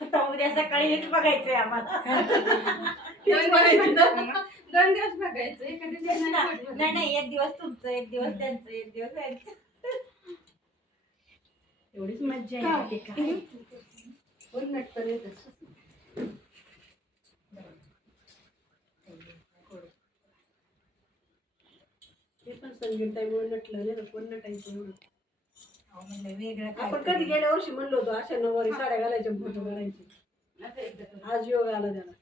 आता उद्या सकाळी हेच बघायचंय आम्हाला. दोन दिवस बघायचं एका दिवशी नाही. नाही नाही एक दिवस तुमचं एक दिवस त्यांचं एक दिवस त्यांचं एवढीच मज्जा आहे. कोण नटतं रे तसं? ते पण संगीत त्यामुळे नटलं नाही कोण नटायचं म्हणलं वेगळं काय आपण कधी गेल्या वर्षी म्हणलो होतो अशा नऊवारी साड्या घालायच्या फोटो काढायचे. आता एकदा करू. आज योग आला त्याला.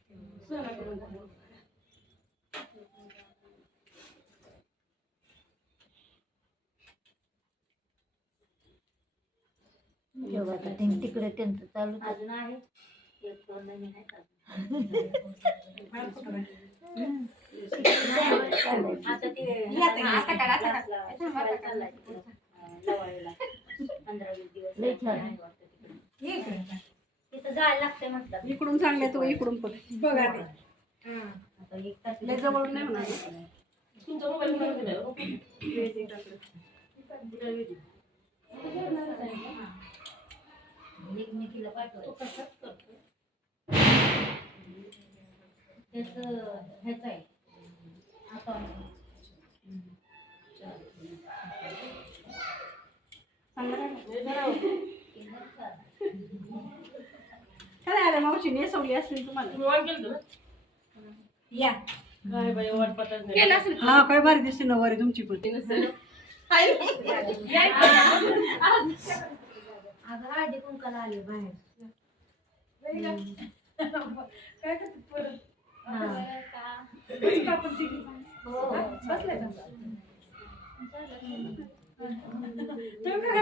जेव्हा आता ते तिकडे त्यांचं चालू अजून आहे? एक दोन नवीन आहेत अजून. आता ते आता काढ, काढ. पंधरा वीस दिवस नाही वाटतं तिकडं. तिथं जायला लागते म्हटलं. इकडून चांगले तो इकडून पण. बघा ते. आता एक तास लय जवळून नाही होणार. तुमचा मोबाईल हो. पाठवायचं. त्याचं ह्याचं आहे. काय आलं मावशी नेसवली असतील तुम्हाला. केलं? या. काय बाई वाट पटत नाही. केलं असेल हा काय भारी दिसते नऊवारी तुमची पण. अगं कुंकाला आले बाहेर. हा. हो. बसा बरं.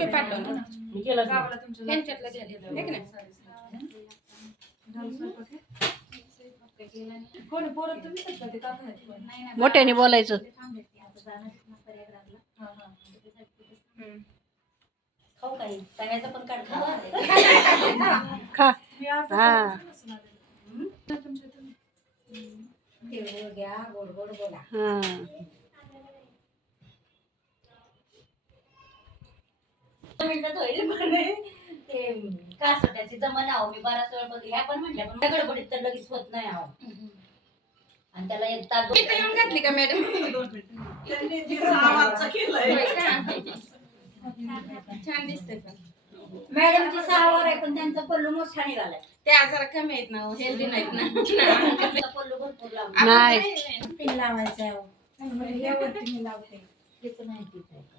ते पाठवलं ना. मी केलं असेल. त्यांच्यातलं गेलं. हे की नाही? मोठ्याने बोलायचं. खाऊ काही. तव्याचं पण काढ. खा. खा हा. गोड गोड बोला. हा. मिनिटात होईल पण ते कासोट्याची जमन आहो मी बराच वेळ बघ ह्या पण म्हटल्या पण त्या गडबडीत तर लगेच होत नाही आहो. आणि त्याला एक तास येऊन घातली का मॅडम? होय का? छान दिसते पण मॅडमची सहावर आहे पण त्यांचा पल्लू मोठा निघालाय. ते आजार कमी आहेत ना हेल्दी नाहीत ना. त्यांचा पल्लू भरपूर लावला. नाही. पिन लावायचं आहे अहो. मी लावते. ते पण आहे तिथे आहे का?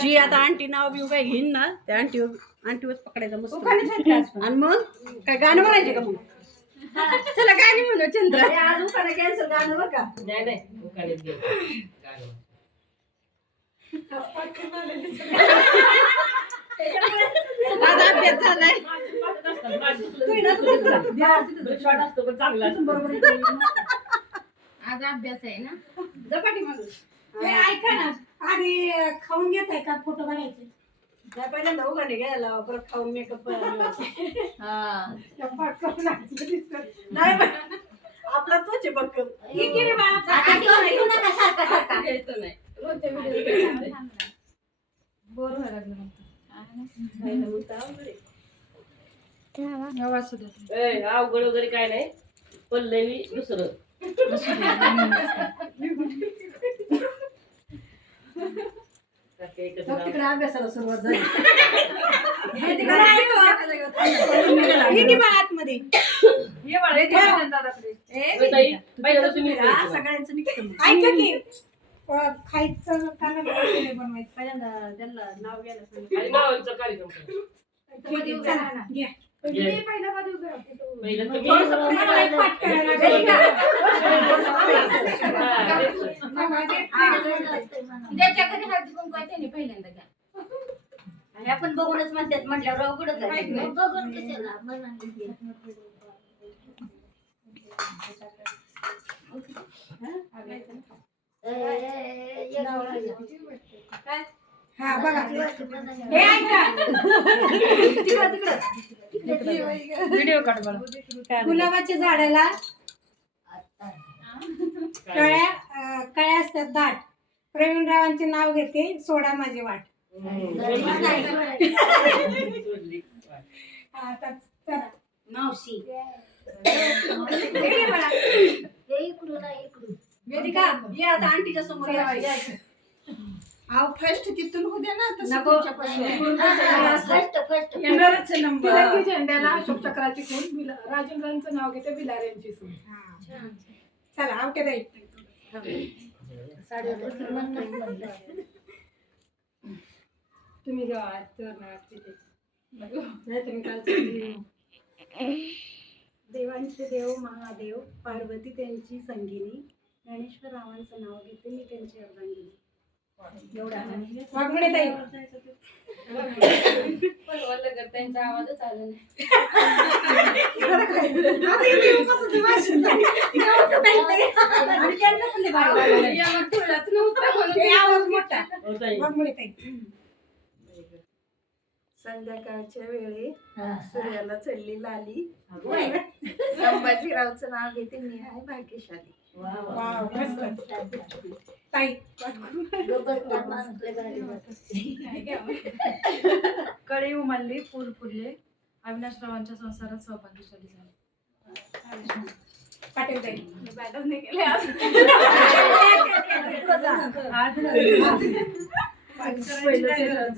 जी आता आंटी नाव बिव काय घेईन ना त्या आंटी आंटीवरच पकडायचं मस्त. आणि मग काय गाणं म्हणायचे का मग? चला गाणी म्हणू चंद्र. आज उखाणे कॅन्सल गाणं बरं का? नाही नाही दुकानात गेलं. काय नाही. आज अभ्यास झालाय. ही short असतो पण चांगला असतो. आहे? तुला. आज अभ्यास आहे ना? झपाटी माणूस हे ऐका ना. आधी खाऊन घेताय का फोटो काढायचे त्या पहिल्यांदा उघडणे घ्यायला परत खाऊन मेकअप नाही पण आपला तोच आहे बघ हे की रे बाळा, आता घेऊन येऊ नका सारखा सारखा. घ्यायचं नाही. रोजच्या व्हिडिओ बोर व्हायला लागलं पहिलं मग तर अवघड आहे. ए, अवघड वगैरे काय नाही. पल्लवी दुसरं मग नाव. तिकडे अभ्यासाला सुरुवात झाली हे तिकडे हो. हे ताई, तुम्ही हा, सगळ्यांचं. ऐका की अं, खायचं का नाही बनवायचं पहिल्यांदा त्यांना नाव घ्यायला सांगितलं. आणि नावांचा कार्यक्रम करा. चला घ्या. पहिलं एक पाठ करायला लागेल. ज्याच्या घरी हळदी कुंकू आहे त्याने पहिल्यांदा घ्या ह्या पण बघूनच म्हणतात म्हटल्यावर अवघडच आहे नाही. बघून कशाला मनाने हा बघा हे ऐका व्हिडिओ काढ बरं. गुलाबाच्या झाडाला कळ्या अं, कळ्या असतात दाट प्रवीणरावांचे नाव घेते सोडा माझी वाट हा, आता चला. मावशी. वेदिका ये आता आंटीच्या समोर. अहो फर्स्ट तिथून होऊ द्या ना तसं नको. तुमच्यापासून. फर्स्ट फर्स्ट येणारच आहे नंबर तिरंगी झेंड्याला अशोक चक्राची खून बिला- राजेंद्रांचं नाव घेते बिलाऱ्यांची सून हा. चला आवटे राहील तुम्ही जेव्हा नाही तुम्ही काल देवांचे देव महादेव पार्वती त्यांची संगिनी ज्ञानेश्वर रावांचं नाव घेते मी त्यांची अर्धांगिनी एवढा. त्यांचा आवाजच आला नाही. संध्याकाळच्या वेळी सूर्याला चढली लाली. संभाजीरावचं नाव घेते मी आहे भाग्यशाली. ताई. कळी उमलली फुल फुलले. अविनाशरावांच्या संसारात सौभाग्यशाली झाले. पाटील ताई बॅटच नाही केले आज.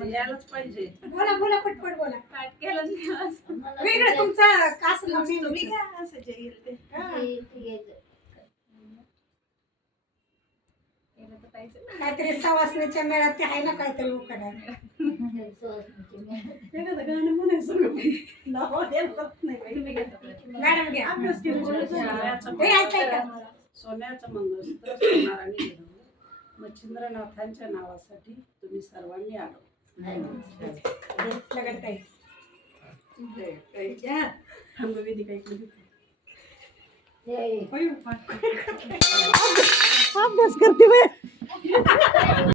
यायलाच पाहिजे. बोला बोला पटपट बोला. पाठ केलं वेगळं तुमचा कास लावून तुम्ही. काय असं जे येईल ते हा. केलं तर पाहिजे काहीतरी सवासण्याच्या मेळ्यात ते आहे ना काहीतरी. एखादं गाणं म्हणायचं नाव नाही. मॅडम घ्या. सोन्याचं हे ऐकाय का सोन्याचं मंगळसूत्र सोनाराने घडवलं मच्छिंद्रनाथांच्या नावासाठी तुम्ही सर्वांनी आलो. लगड ताई. थांब वेदिका इकडे देते. हे. अभ्यास करते बाई.